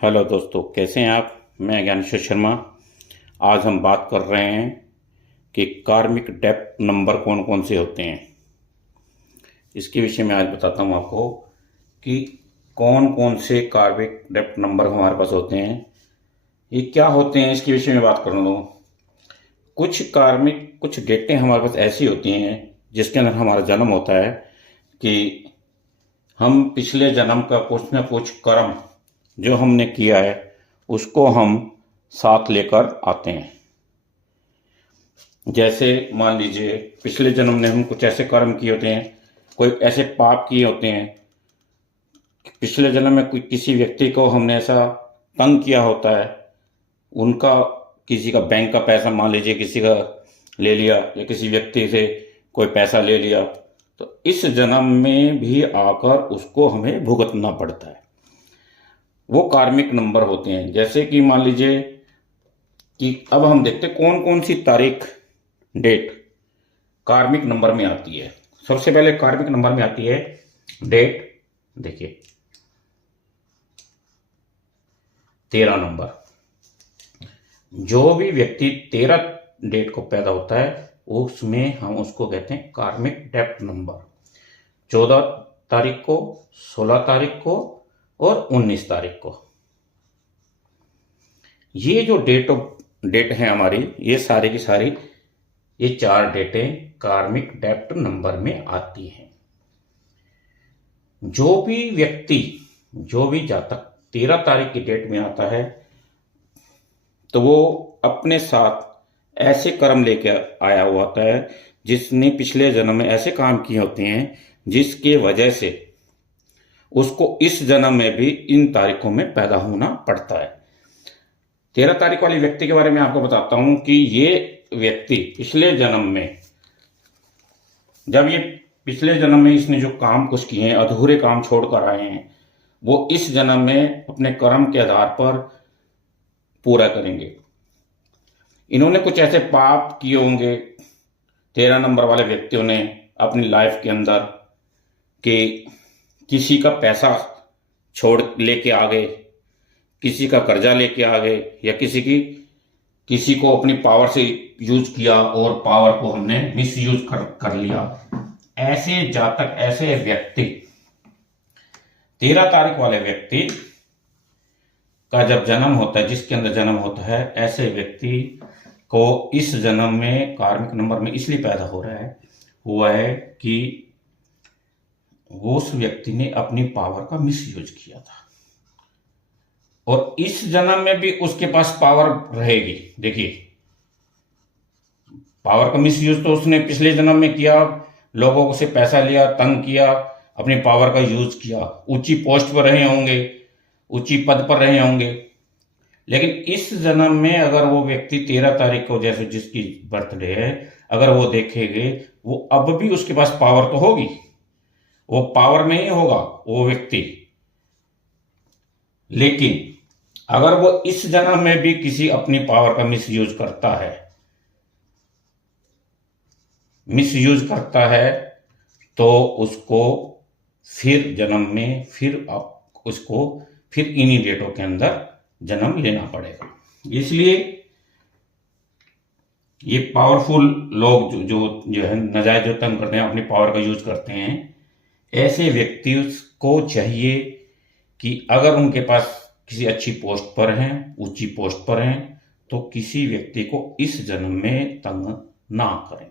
Hello दोस्तों, कैसे हैं आप। मैं ज्ञानेश्वर शर्मा। आज हम बात कर रहे हैं कि कार्मिक डेप्थ नंबर कौन कौन से होते हैं। इसके विषय में आज बताता हूं आपको कि कौन कौन से कार्मिक डेप्थ नंबर हमारे पास होते हैं, ये क्या होते हैं, इसके विषय में बात कर लूँ। कुछ डेटें हमारे पास ऐसी होती हैं जिसके अंदर हमारा जन्म होता है कि हम पिछले जन्म का कुछ न कुछ कर्म जो हमने किया है उसको हम साथ लेकर आते हैं। जैसे मान लीजिए पिछले जन्म में हम कुछ ऐसे कर्म किए होते हैं, कोई ऐसे पाप किए होते हैं। पिछले जन्म में कोई किसी व्यक्ति को हमने ऐसा तंग किया होता है, उनका किसी का बैंक का पैसा मान लीजिए किसी का ले लिया, या किसी व्यक्ति से कोई पैसा ले लिया, तो इस जन्म में भी आकर उसको हमें भुगतना पड़ता है। वो कार्मिक नंबर होते हैं। जैसे कि मान लीजिए कि अब हम देखते हैं कौन कौन सी तारीख डेट कार्मिक नंबर में आती है। सबसे पहले कार्मिक नंबर में आती है डेट। देखिए 13 नंबर। जो भी व्यक्ति 13 डेट को पैदा होता है उसमें हम उसको कहते हैं कार्मिक डेप्थ नंबर। 14 तारीख को, 16 तारीख को और 19 तारीख को। ये जो डेट है हमारी, ये सारी की सारी ये 4 डेटें कार्मिक डेप्थ नंबर में आती हैं। जो भी व्यक्ति, जो भी जातक 13 तारीख की डेट में आता है तो वो अपने साथ ऐसे कर्म लेके आया हुआ होता है जिसने पिछले जन्म में ऐसे काम किए होते हैं जिसके वजह से उसको इस जन्म में भी इन तारीखों में पैदा होना पड़ता है। 13 तारीख वाले व्यक्ति के बारे में आपको बताता हूं कि ये व्यक्ति पिछले जन्म में, जब ये पिछले जन्म में इसने जो काम कुछ किए हैं, अधूरे काम छोड़कर आए हैं, वो इस जन्म में अपने कर्म के आधार पर पूरा करेंगे। इन्होंने कुछ ऐसे पाप किए होंगे 13 नंबर वाले व्यक्तियों ने अपनी लाइफ के अंदर, कि किसी का पैसा छोड़ लेके आ गए, किसी का कर्जा लेके आ गए, या किसी को अपनी पावर से यूज किया और पावर को हमने मिस यूज कर लिया। ऐसे जातक, ऐसे व्यक्ति 13 तारीख वाले व्यक्ति का जब जन्म होता है, जिसके अंदर जन्म होता है, ऐसे व्यक्ति को इस जन्म में कार्मिक नंबर में इसलिए पैदा हो रहा है, हुआ है कि वो उस व्यक्ति ने अपनी पावर का मिसयूज किया था और इस जन्म में भी उसके पास पावर रहेगी। देखिए, पावर का मिसयूज तो उसने पिछले जन्म में किया, लोगों से पैसा लिया, तंग किया, अपनी पावर का यूज किया, ऊंची पोस्ट पर रहे होंगे, ऊंची पद पर रहे होंगे। लेकिन इस जन्म में अगर वो व्यक्ति 13 तारीख को, जैसे जिसकी बर्थडे है, अगर वो देखेंगे, वो अब भी उसके पास पावर तो होगी, वो पावर में ही होगा वो व्यक्ति। लेकिन अगर वो इस जन्म में भी किसी अपनी पावर का मिसयूज करता है तो उसको फिर जन्म में फिर इन्हीं डेटों के अंदर जन्म लेना पड़ेगा। इसलिए ये पावरफुल लोग जो है नाजायज जो तंग करते हैं, अपनी पावर का यूज करते हैं, ऐसे व्यक्ति को चाहिए कि अगर उनके पास किसी अच्छी पोस्ट पर हैं, ऊंची पोस्ट पर हैं, तो किसी व्यक्ति को इस जन्म में तंग ना करें,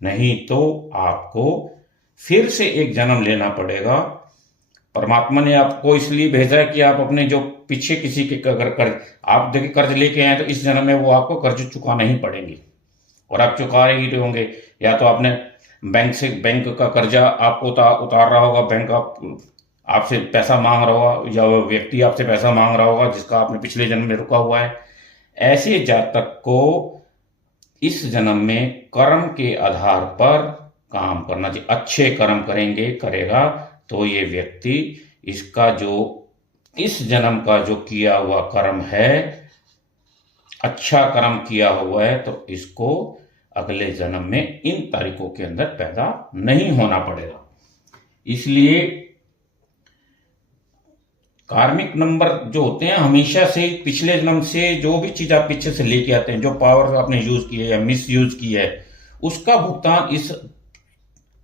नहीं तो आपको फिर से एक जन्म लेना पड़ेगा। परमात्मा ने आपको इसलिए भेजा है कि आप अपने जो पीछे किसी के अगर आप देखिए कर्ज लेके आए तो इस जन्म में वो आपको कर्ज चुकाना ही पड़ेंगे और आप चुका ही रहे होंगे। या तो आपने बैंक का कर्जा आपको उतार रहा होगा, बैंक आपसे पैसा मांग रहा होगा, या वो व्यक्ति आपसे पैसा मांग रहा होगा जिसका आपने पिछले जन्म में रुका हुआ है। ऐसे जातक को इस जन्म में कर्म के आधार पर काम करना चाहिए। अच्छे कर्म करेगा तो ये व्यक्ति इसका जो इस जन्म का जो किया हुआ कर्म है, अच्छा कर्म किया हुआ है, तो इसको अगले जन्म में इन तारीखों के अंदर पैदा नहीं होना पड़ेगा। इसलिए कार्मिक नंबर जो होते हैं हमेशा से पिछले जन्म से जो भी चीज आप पीछे से लेके आते हैं, जो पावर आपने यूज की है या मिस यूज की है, उसका भुगतान इस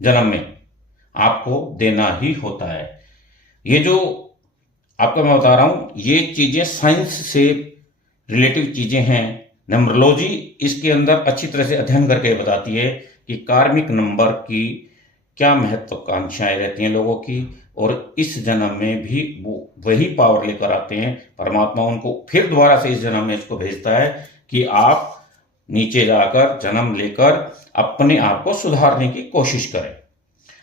जन्म में आपको देना ही होता है। ये जो आपको मैं बता रहा हूं, ये चीजें साइंस से रिलेटिव चीजें हैं। न्यूमरोलॉजी इसके अंदर अच्छी तरह से अध्ययन करके बताती है कि कार्मिक नंबर की क्या महत्वाकांक्षाएं रहती हैं लोगों की, और इस जन्म में भी वो वही पावर लेकर आते हैं। परमात्मा उनको फिर दोबारा से इस जन्म में इसको भेजता है कि आप नीचे जाकर जन्म लेकर अपने आप को सुधारने की कोशिश करें।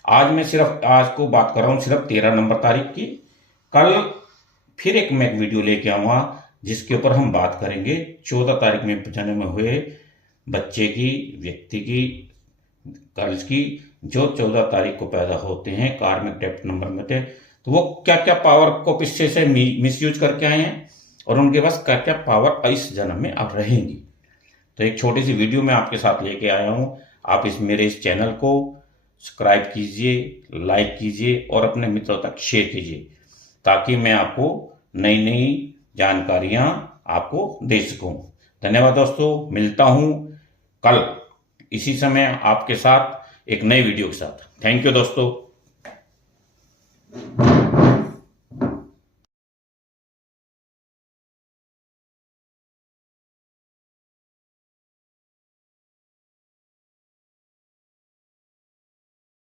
आज मैं सिर्फ आज को बात कर रहा हूं सिर्फ 13 नंबर तारीख की। कल फिर मैं एक वीडियो लेके आऊंगा जिसके ऊपर हम बात करेंगे 14 तारीख में जन्म हुए बच्चे की, व्यक्ति की, गर्ल्स की, जो 14 तारीख को पैदा होते हैं कार्मिक डेप्थ नंबर में थे, तो वो क्या क्या पावर को पिछले से मिसयूज करके आए हैं और उनके पास क्या क्या पावर इस जन्म में अब रहेंगी। तो एक छोटी सी वीडियो मैं आपके साथ लेके आया हूं। आप मेरे इस चैनल को सब्सक्राइब कीजिए, लाइक कीजिए और अपने मित्रों तक शेयर कीजिए, ताकि मैं आपको नई नई जानकारियां आपको दे सकूं। धन्यवाद दोस्तों, मिलता हूं कल इसी समय आपके साथ एक नई वीडियो के साथ। थैंक यू दोस्तों।